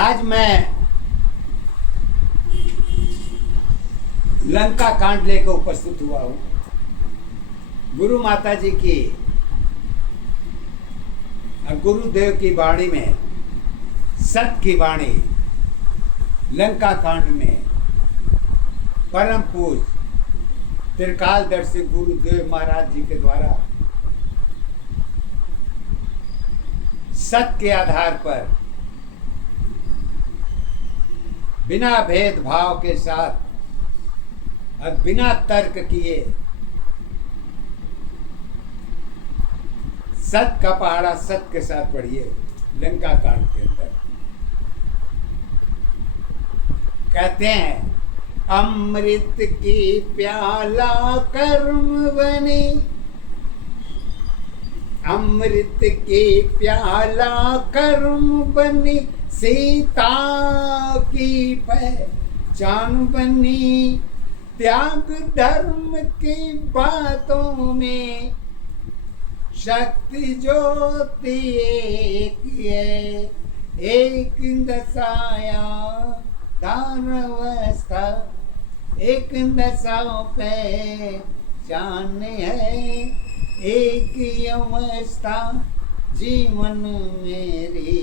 आज मैं लंका कांड लेकर उपस्थित हुआ हूं। गुरु माता जी की गुरुदेव की वाणी में, सत्य की वाणी, लंका कांड में परम पूज त्रिकालदर्शी गुरुदेव महाराज जी के द्वारा सत्य के आधार पर बिना भेदभाव के साथ और बिना तर्क किए सत्य का पहाड़ा सत्य के साथ बढ़िए। लंका कांड के अंदर कहते हैं, अमृत की प्याला कर्म बनी, अमृत की प्याला कर्म बनी, सीता की पहचान बनी, त्याग धर्म की बातों में शक्ति ज्योति एक है, एक दशाया दानवस्था, एक दशा पे जान है, एक अवस्था जीवन मेरी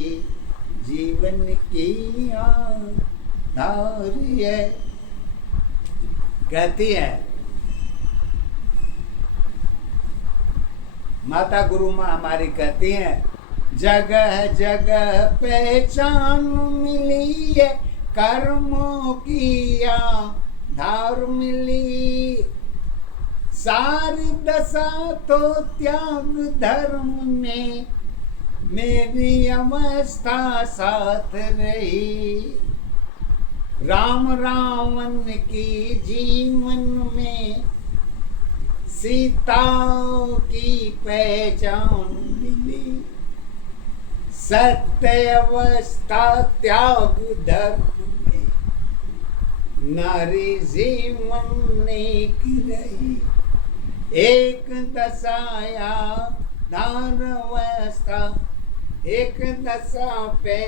जीवन की आधार है। कहती है माता गुरु माँ हमारी, कहती हैं, जगह जगह पहचान मिली है, कर्मों की आधार मिली, सारी दशा तो त्याग धर्म में मेरी अवस्था साथ रही, राम रावण की जीवन में सीता की पहचान मिली, सत्य अवस्था त्याग धर्म में नारी जीवन एक रही, एक दशाया दानवस्था, एक दशा पे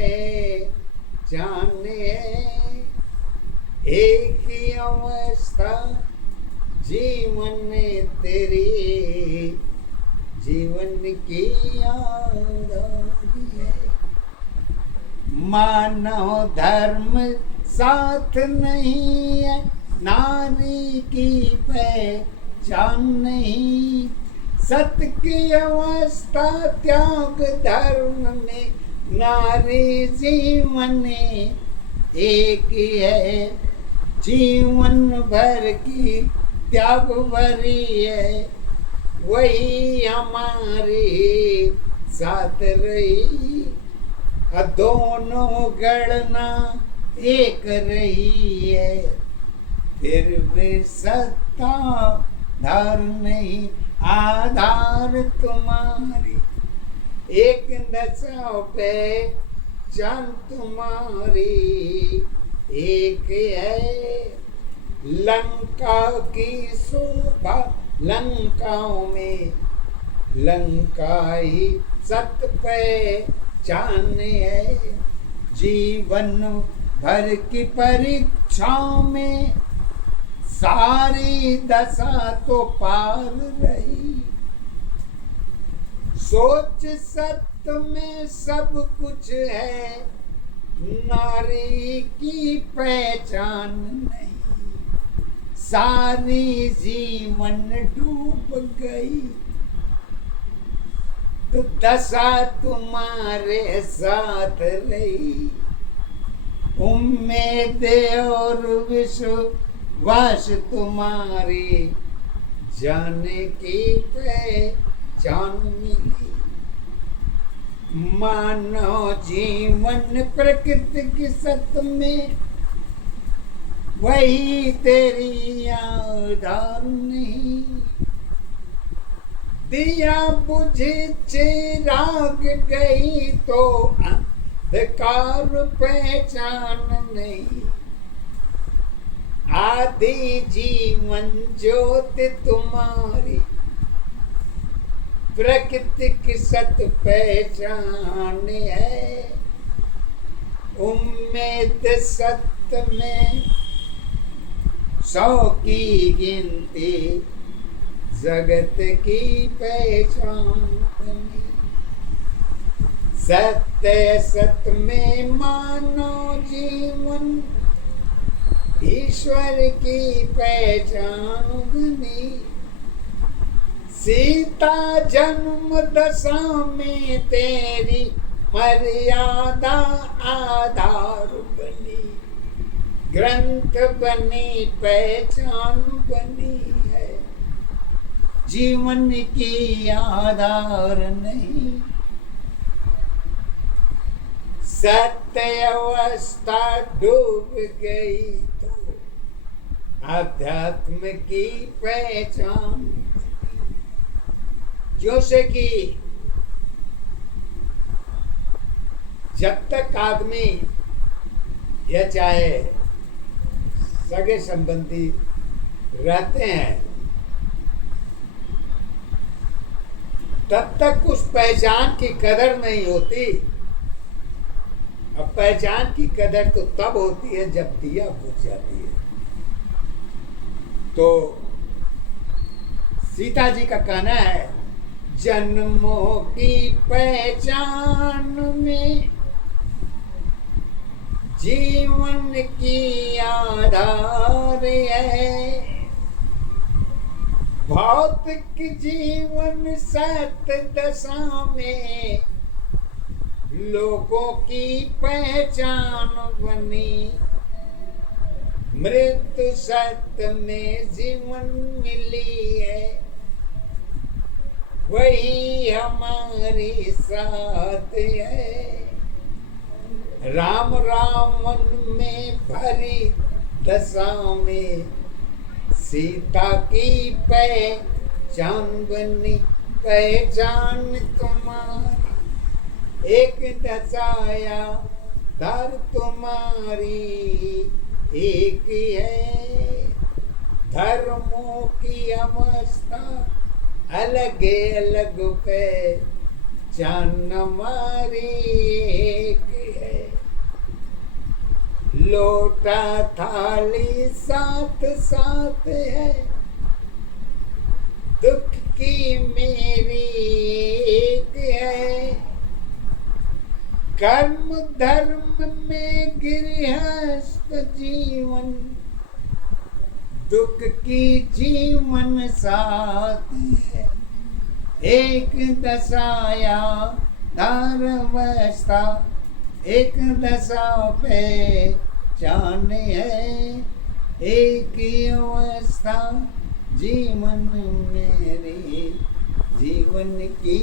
जाने, एक ही अवस्था जीवन तेरी जीवन की आधारी है। मानव धर्म साथ नहीं है, नारी की पहचान नहीं, सत्य की अवस्था त्याग धर्म में नारी जीवन एक है, जीवन भर की त्याग भरी है, वही हमारी साथ रही, दोनों गणना एक रही है, फिर भी सत्ता धार नहीं, आधार तुम्हारी एक दशा पे जान तुम्हारी एक है, लंका की शोभा लंकाओं में, लंका ही सत्य पहचान है, जीवन भर की परीक्षाओं में सारी दशा तो पार रही, सोच सत्य में सब कुछ है, नारी की पहचान नहीं, सारी जीवन डूब गई, तो दशा तुम्हारे साथ रही, उम्मीद और विश्वास तुम्हारी जाने की पहचान मिली, मानव जीवन प्रकृति की सत्य में वही तेरी आधार नहीं, दिया बुझे चिराग गई तो अंधकार पहचान नहीं, आदि जीवन ज्योति तुम्हारी प्रकृति की सत पहचान है, उम्मीद अमेत सत्य में 100 की गिनती जगत की पहचान बनी। सत्य सत्य में मानो जीवन ईश्वर की पहचान बनी। सीता जन्म दशा में तेरी मर्यादा आधार बनी। ग्रंथ बनी पहचान बनी है, जीवन की आधार नहीं। सत्य अवस्था डूब गई तो अध्यात्म की पहचान बनी। जैसे कि जब तक आदमी या चाहे सगे संबंधी रहते हैं तब तक उस पहचान की कदर नहीं होती। अब पहचान की कदर तो तब होती है जब दिया बुझ जाती है। तो सीता जी का कहना है, जन्मों की पहचान में जीवन की आधार है। भौतिक जीवन सत्य दशा में लोगों की पहचान बनी। मृत्यु सत्य में जीवन मिली है, वही हमारी साथ है। राम रावण में भरी दशा में सीता की पहचान बनी। पहचान तुम्हारी एक दशाया धर तुम्हारी एक है। धर्मों की अवस्था अलग अलग पहचान हमारी एक है। लोटा थाली साथ साथ है, दुख की मेरी एक है। कर्म धर्म में गृहस्थ जीवन, दुख की जीवन साथ है। एक दशाया धारवस्था एक दशा पे जान है। एक अवस्था जीवन मेरे जीवन की